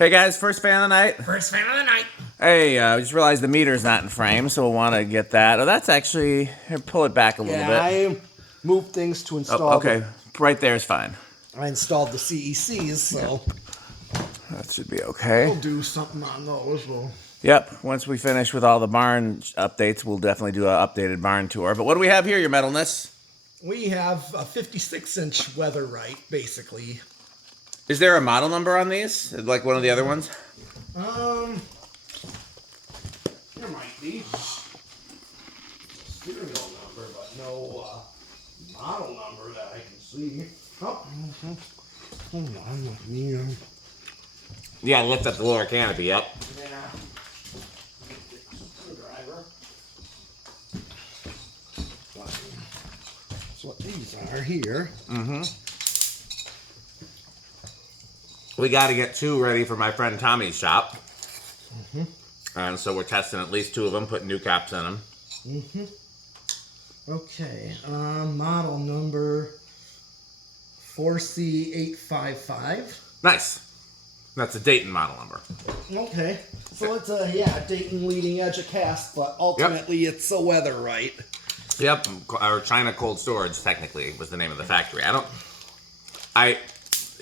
Hey guys, first fan of the night. First fan of the night. Hey, I just realized the meter's not in frame, so we'll want to get that. Oh, that's actually, here, pull it back a little bit. I moved things to install. Oh, okay, right there is fine. I installed the CECs, so That should be okay. we'll do something on those. Yep, once we finish with all the barn updates, we'll definitely do an updated barn tour. But what do we have here, your metalness? We have a 56-inch weatherite, basically. Is there a model number on these, like one of the other ones? There might be. Serial number, but no model number that I can see. Oh, hold on, let me. Yeah, lift up the lower canopy, yep. Yeah. Screwdriver. That's what these are here. Mm-hmm. We got to get two ready for my friend Tommy's shop. Mm-hmm. And so we're testing at least two of them, putting new caps in them. Mm-hmm. Okay, model number 4C855. Nice. That's a Dayton model number. Okay, so it's a Dayton leading edge of cast, but ultimately it's a weatherite. Yep, or China Cold Storage technically was the name of the factory.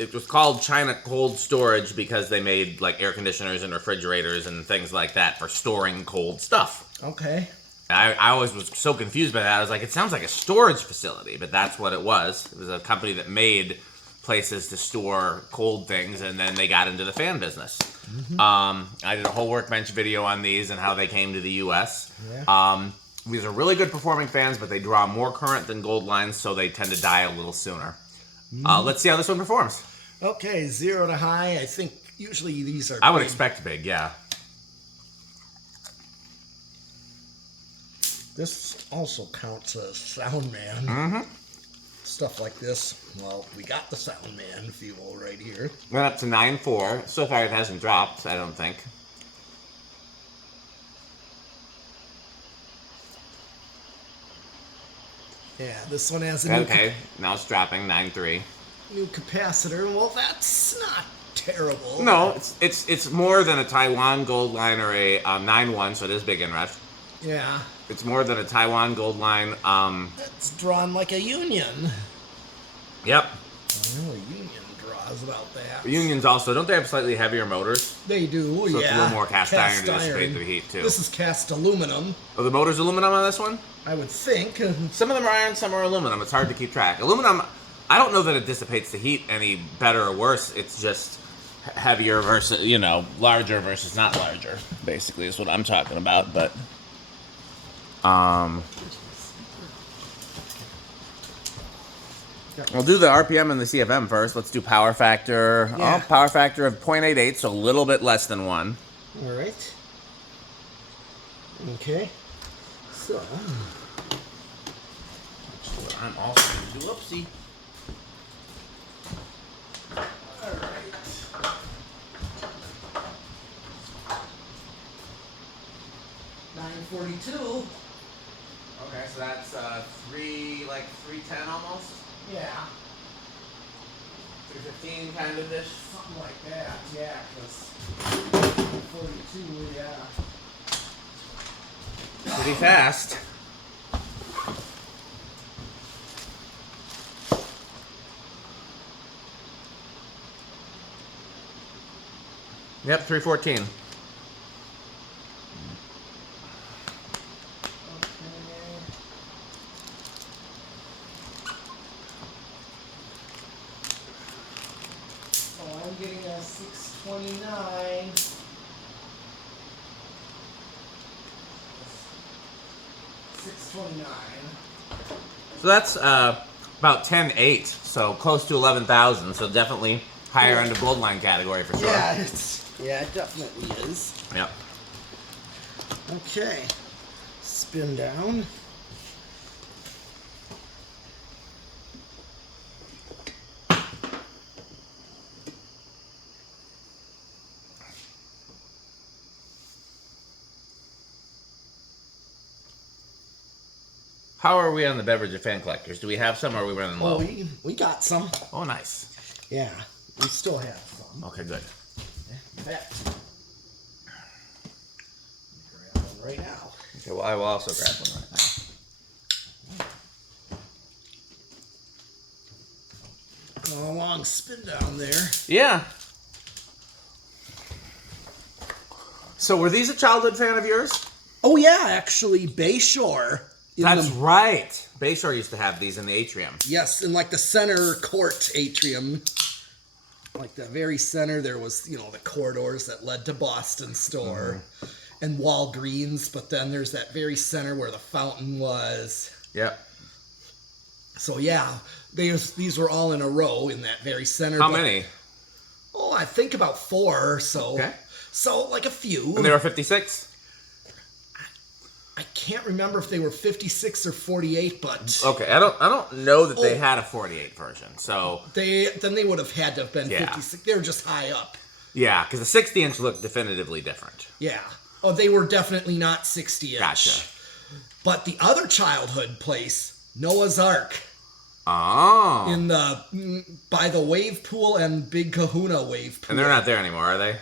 It was called China Cold Storage because they made like air conditioners and refrigerators and things like that for storing cold stuff. Okay. I always was so confused by that. I was like, it sounds like a storage facility, but that's what it was. It was a company that made places to store cold things, and then they got into the fan business. Mm-hmm. I did a whole workbench video on these and how they came to the U.S. Yeah. These are really good performing fans, but they draw more current than gold lines, so they tend to die a little sooner. Let's see how this one performs. Okay, 0 to high. I think usually these are. I would expect big, yeah. This also counts as sound man. Mm-hmm. Stuff like this. Well, we got the sound man fuel right here. Went up to 9.4. So far it hasn't dropped, I don't think. Yeah, this one has a new Okay, now it's dropping 9.3. new capacitor. Well, that's not terrible. No, it's more than a Taiwan gold line or a 9.1, so it is big inrush. Yeah. It's more than a Taiwan gold line. It's drawn like a Union. Yep. I know a Union draws about that. Unions also, don't they have slightly heavier motors? They do, So yeah. it's a little more cast iron to dissipate the heat, too. This is cast aluminum. Are the motors aluminum on this one? I would think. Some of them are iron, some are aluminum. It's hard to keep track. Aluminum, I don't know that it dissipates the heat any better or worse. It's just heavier versus, larger versus not larger, basically, is what I'm talking about. But, we'll do the RPM and the CFM first. Let's do power factor. Yeah. Oh, power factor of 0.88, so a little bit less than 1. All right. Okay. So. That's what I'm also going to do. Whoopsie. All right. 942. Okay, so that's 310 almost? Yeah. 315 kind of dish. Something like that. Yeah, because 42, yeah. Pretty fast. Yep, 314. So I'm getting a 629. So that's about 10.8, so close to 11,000. So definitely higher end of gold line category for sure. Yeah, it definitely is. Yep. Okay, spin down. How are we on the beverage of fan collectors? Do we have some or are we running low? Oh, we got some. Oh, nice. Yeah, we still have some. Okay, good. Yeah. Bet. Grab one right now. Okay, well, I will also grab one right now. A long spin down there. Yeah. So were these a childhood fan of yours? Oh yeah, actually, Bayshore. That's right. Bayshore used to have these in the atrium. Yes, in like the center court atrium. Like the very center, there was, the corridors that led to Boston Store and Walgreens, but then there's that very center where the fountain was. Yep. So yeah, these were all in a row in that very center. How many? Oh, I think about 4 or so. Okay. So like a few. And they were 56? I can't remember if they were 56 or 48, but Okay, I don't know that they had a 48 version. So they would have had to have been Yeah. 56. They were just high up. yeah, because the 60-inch looked definitively different. Yeah. Oh, they were definitely not 60-inch. Gotcha. But the other childhood place, Noah's Ark, Oh. in by the wave pool and Big Kahuna wave pool. And they're not there anymore, are they?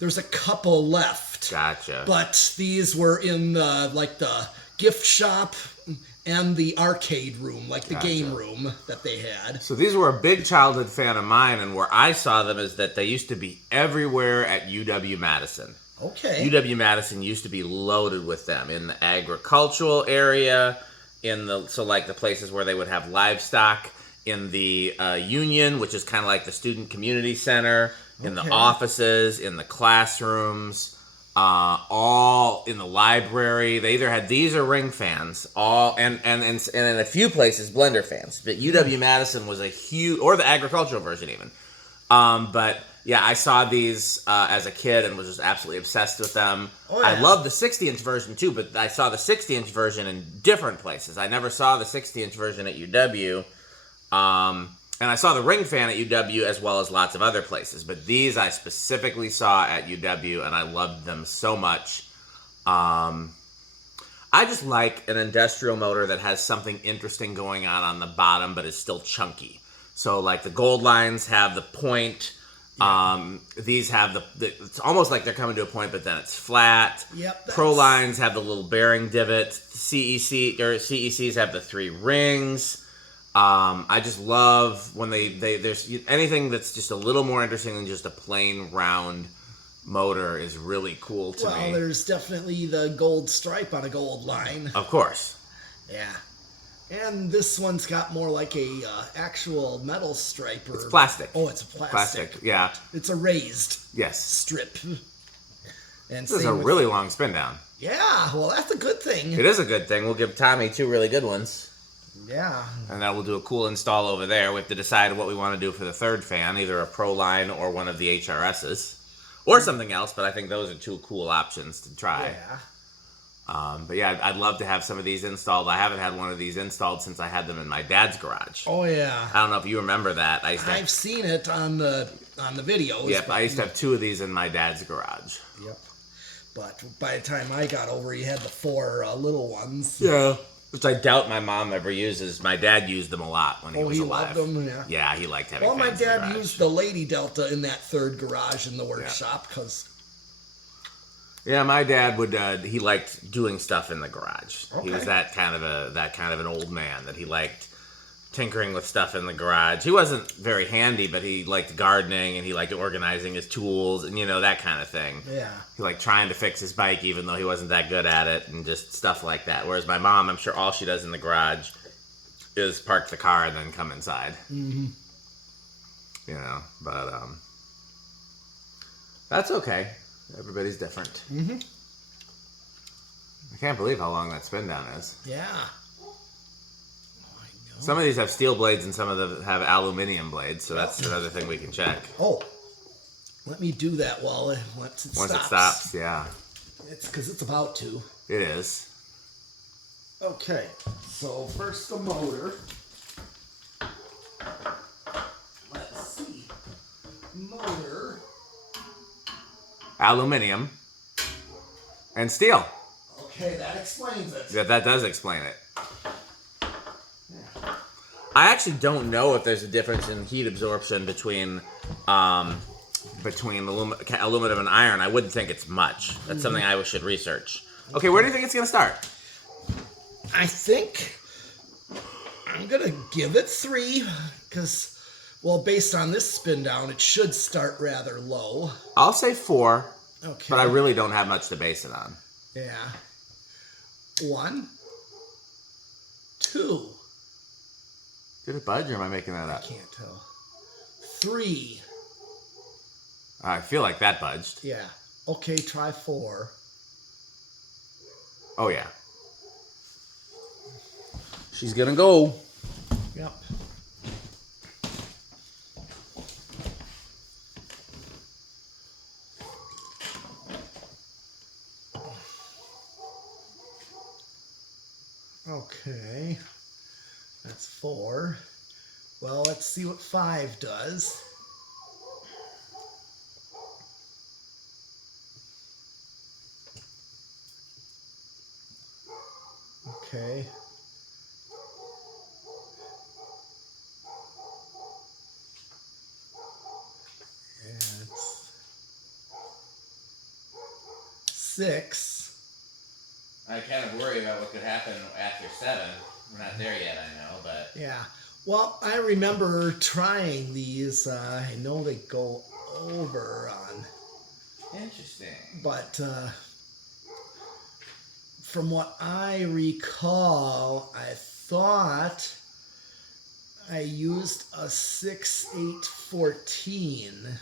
There's a couple left. Gotcha. But these were in the gift shop and the arcade room, like the game room that they had. So these were a big childhood fan of mine, and where I saw them is that they used to be everywhere at UW-Madison. Okay. UW-Madison used to be loaded with them in the agricultural area, the places where they would have livestock, in the Union, which is kind of like the student community center, in the offices, in the classrooms, all in the library. They either had these or ring fans, and in a few places blender fans. But UW-Madison was a huge, or the agricultural version even. But yeah, I saw these as a kid and was just absolutely obsessed with them. Oh, yeah. I love the 60-inch version too, but I saw the 60-inch version in different places. I never saw the 60-inch version at UW. And I saw the ring fan at UW as well as lots of other places. But these I specifically saw at UW, and I loved them so much. I just like an industrial motor that has something interesting going on the bottom, but is still chunky. So like the Gold Lines have the point. These have it's almost like they're coming to a point, but then it's flat. Yep. Pro Lines have the little bearing divot. CECs have the 3 rings. I just love when there's anything that's just a little more interesting than just a plain round motor is really cool to me. Well, there's definitely the gold stripe on a Gold Line. Of course. Yeah. And this one's got more like a actual metal stripe. It's plastic. Oh, it's a plastic. Yeah. It's a raised Yes. strip. And This is a really long spin down. Yeah, well, that's a good thing. It is a good thing. We'll give Tommy 2 really good ones. Yeah. And then we'll do a cool install over there. We have to decide what we want to do for the third fan, either a Pro Line or one of the HRSs. Or something else, but I think those are 2 cool options to try. Yeah. But yeah, I'd love to have some of these installed. I haven't had one of these installed since I had them in my dad's garage. Oh, yeah. I don't know if you remember that. I've seen it on the videos. Yep, I used to have 2 of these in my dad's garage. Yep. But by the time I got over, you had the 4 little ones. Yeah. Which I doubt my mom ever uses. My dad used them a lot when he was alive. Loved them, yeah. Yeah, he liked having Well, my fans in the dad garage. used the Lady Delta in that 3rd garage in the workshop because... Yeah, my dad would. He liked doing stuff in the garage. Okay. He was that kind of an old man that he liked tinkering with stuff in the garage. He wasn't very handy, but he liked gardening and he liked organizing his tools and that kind of thing. Yeah. He liked trying to fix his bike even though he wasn't that good at it and just stuff like that. Whereas my mom, I'm sure all she does in the garage is park the car and then come inside. Mm-hmm. But that's okay. Everybody's different. Mm-hmm. I can't believe how long that spin down is. Yeah. Some of these have steel blades and some of them have aluminum blades, so that's another thing we can check. Oh, let me do that once it stops. Once it stops, yeah. It's because it's about to. It is. Okay, so first the motor. Let's see. Motor. Aluminum and steel. Okay, that explains it. Yeah, that does explain it. I actually don't know if there's a difference in heat absorption between between aluminum and iron. I wouldn't think it's much. That's something I should research. Okay, where do you think it's going to start? I think I'm going to give it 3 because, well, based on this spin down, it should start rather low. I'll say 4, Okay. but I really don't have much to base it on. Yeah. 1, 2. Did it budge or am I making that up? I can't tell. 3. I feel like that budged. Yeah. Okay, try 4. Oh, yeah. She's going to go. Yep. Okay. That's 4. Well, let's see what 5 does. Okay. And it's 6. I kind of worry about what could happen after 7. We're not there yet, I know, but... Yeah. Well, I remember trying these. I know they go over on... Interesting. But from what I recall, I thought I used a 6/8/14.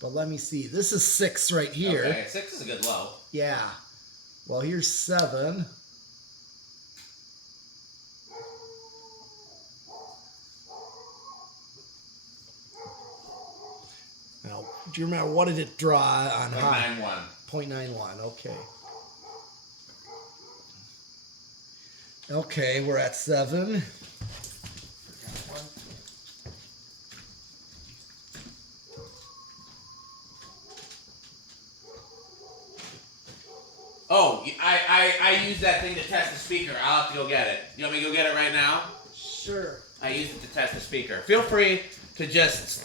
But let me see. This is 6 right here. Okay, 6 is a good low. Yeah. Well, here's 7. Now, do you remember what did it draw on high? 0.91. 0.91, okay. Okay, we're at 7. Oh, I used that thing to test the speaker. I'll have to go get it. You want me to go get it right now? Sure. I used it to test the speaker. Feel free to just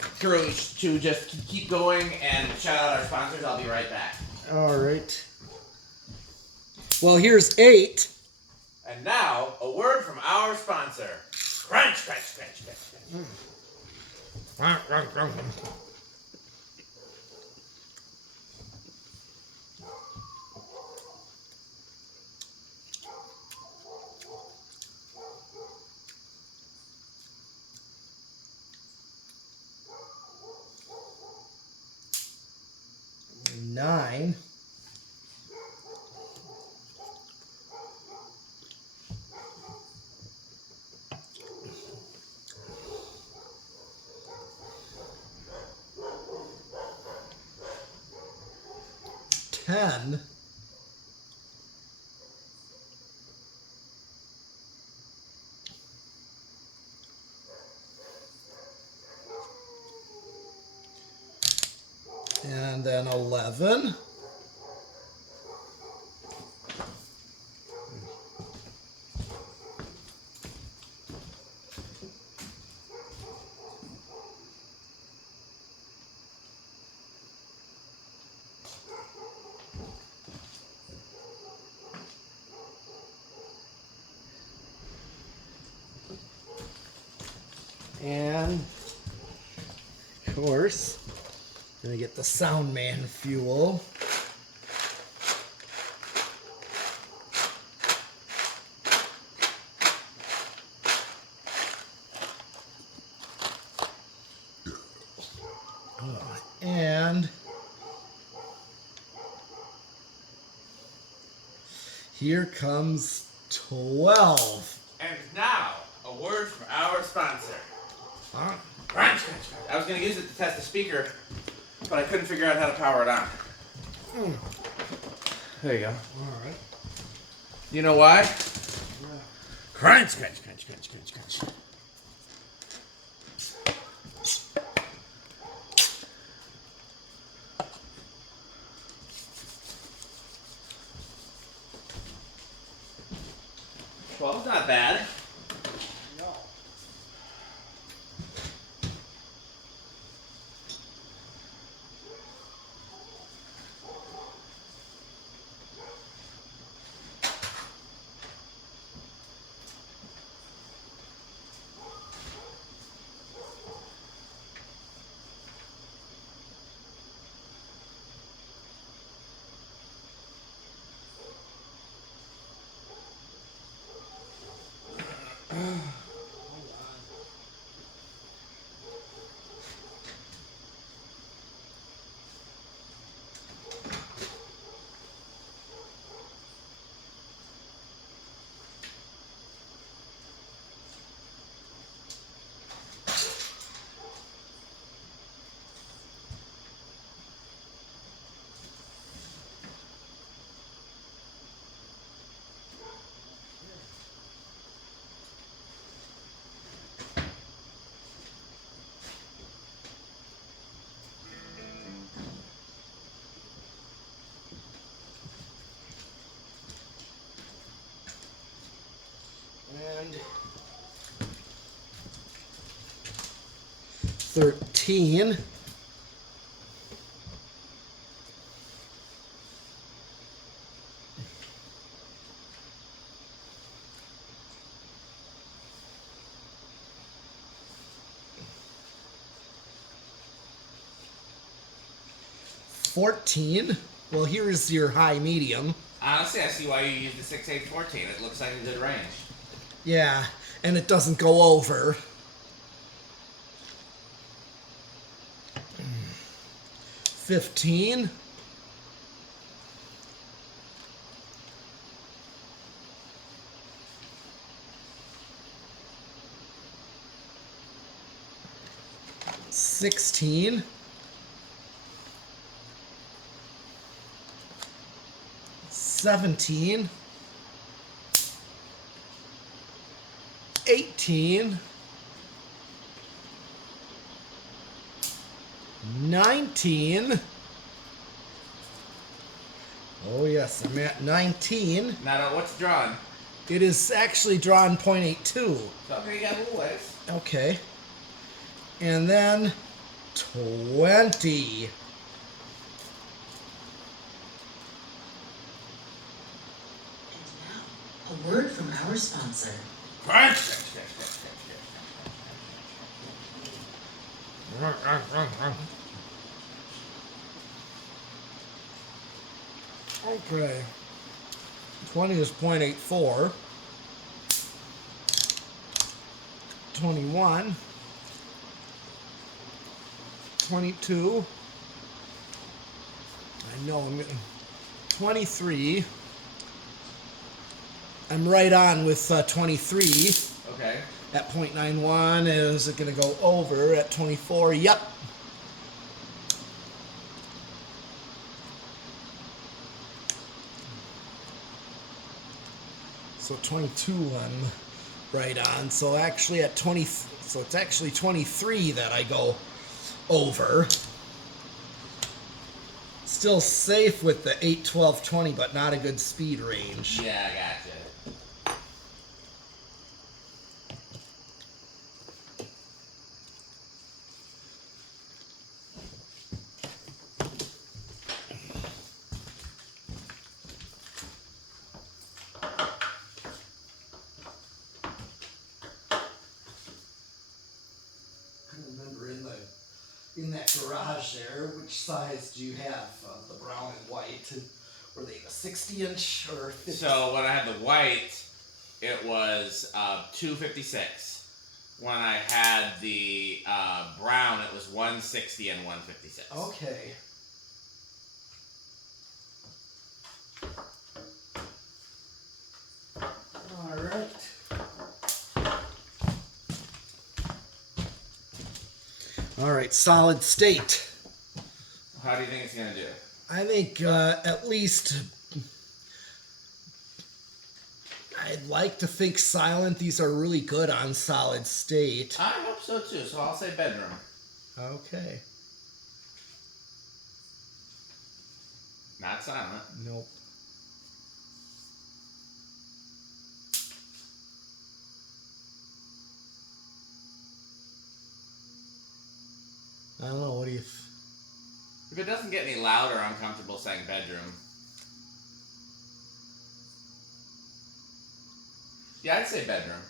keep going and shout out our sponsors. I'll be right back. All right. Well, here's 8. And now, a word from our sponsor. Crunch, crunch, crunch, crunch, crunch. Nine. Ten. And then 11. And of course, gonna get the Sound Man fuel. And here comes 12. And now, a word from our sponsor. Huh? Crunch, crunch, crunch. I was going to use it to test the speaker, but I couldn't figure out how to power it on. There you go. All right. You know why? Yeah. Crunch, crunch, crunch, crunch, crunch, crunch. Well, it's not bad. No. 13. 14. Well, here's your high medium. Honestly, I see why you use the 6/8-14. It looks like a good range. Yeah, and it doesn't go over. 15. 16. 17. 18. 19. Oh yes, I'm at 19. Now, what's drawn? It is actually drawn 0.82. So okay, you got a little ways. Okay. And then 20. And now, a word from our sponsor. Okay. 20 is 0.84. 21. 22. I know I'm getting 23. I'm right on with 23 Okay. at 0.91. Is it going to go over at 24? Yep. So 22 I'm right on. So actually at 20, so it's actually 23 that I go over. Still safe with the 8, 12, 20, but not a good speed range. Yeah, I gotcha. I remember in that garage there, which size do you have? The brown and white? Were they a 60-inch or 50? So when I had the white, it was 256. When I had the brown, it was 160 and 156. Okay. All right. All right, solid state. How do you think it's gonna do? I think at least I'd like to think silent. These are really good on solid state. I hope so too. So I'll say bedroom. Okay. Not silent. Nope. I don't know. What do you? If it doesn't get any louder, I'm comfortable saying bedroom. Yeah, I'd say bedroom.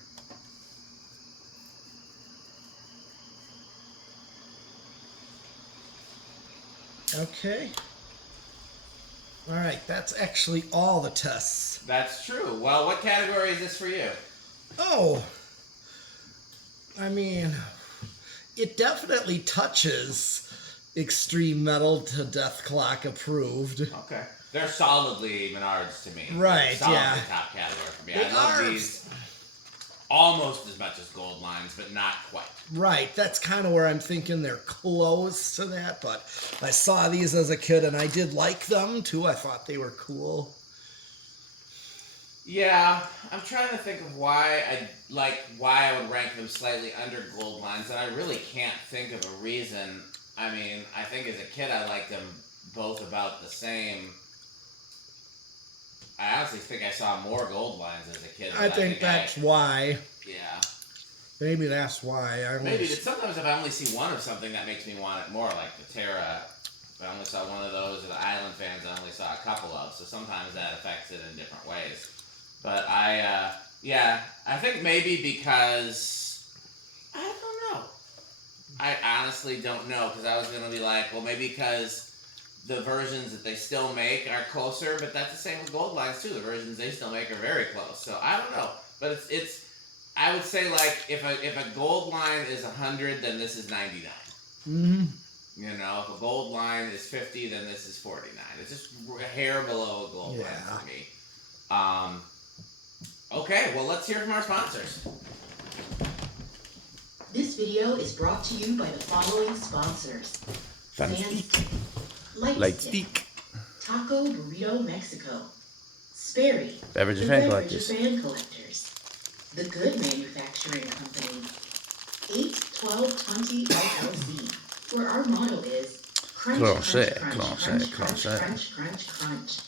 Okay. All right. That's actually all the tests. That's true. Well, what category is this for you? Oh. I mean, it definitely touches extreme metal to Death Clock approved. Okay. They're solidly Menards to me. Right, They're solidly yeah. top category for me. They I love are. these almost as much as gold lines, but not quite. Right, that's kind of where I'm thinking they're close to that, but I saw these as a kid and I did like them too. I thought they were cool. Yeah, I'm trying to think of why I would rank them slightly under gold lines, and I really can't think of a reason. I mean, I think as a kid I liked them both about the same. I honestly think I saw more gold lines as a kid. I think that's why. Yeah. Maybe that's why. Maybe sometimes if I only see one of something, that makes me want it more. Like the Terra, if I only saw one of those, or the Island Fans, I only saw a couple of. So sometimes that affects it in different ways. But I think maybe because I don't know. I honestly don't know, because I was gonna be like, well, maybe because the versions that they still make are closer, but that's the same with Gold Lines too. The versions they still make are very close. So I don't know, but it's. I would say like if a Gold Line is 100, then this is 99. Mm-hmm. You know, if a Gold Line is 50, then this is 49. It's just a hair below a Gold Line for me. Okay, well, let's hear from our sponsors. This video is brought to you by the following sponsors. Fantastic. Lightstick. Taco Burrito Mexico. Sperry. Beverage the Fan Beverages Collectors. Fan Collectors. The Good Manufacturing Company. 81220 LLC, where our motto is crunch, crunch, crunch, crunch, crunch, crunch, crunch, crunch.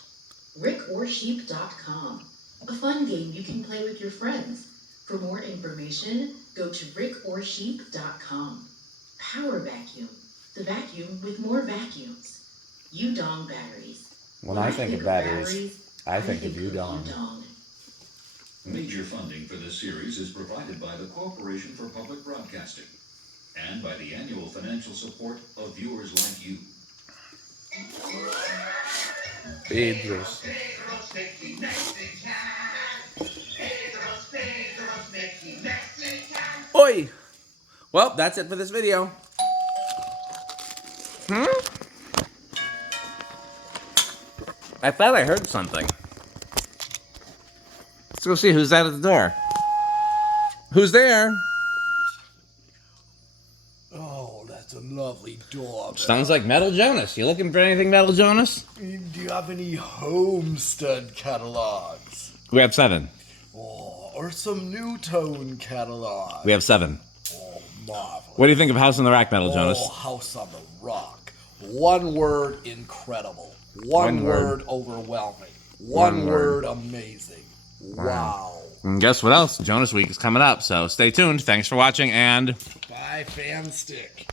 RickOrSheep.com, a fun game you can play with your friends. For more information, go to RickOrSheep.com. Power Vacuum, the vacuum with more vacuums. Udong batteries. When I think of batteries, I think of Udong. Major funding for this series is provided by the Corporation for Public Broadcasting and by the annual financial support of viewers like you. Pedro's. Oi! Well, that's it for this video. I thought I heard something. Let's go see who's at the door. Who's there? Oh, that's a lovely door. Sounds like Metal Jonas. You looking for anything, Metal Jonas? Do you have any Homestead catalogs? We have 7. Oh, or some New Tone catalogs? We have 7. Oh, marvelous. What do you think of House on the Rack, Metal Jonas? Oh, House on the Rock. One word, incredible. One word, overwhelming. One word, amazing. Wow. And guess what else? Jonas Week is coming up, so stay tuned. Thanks for watching, and Bye, Fan Stick.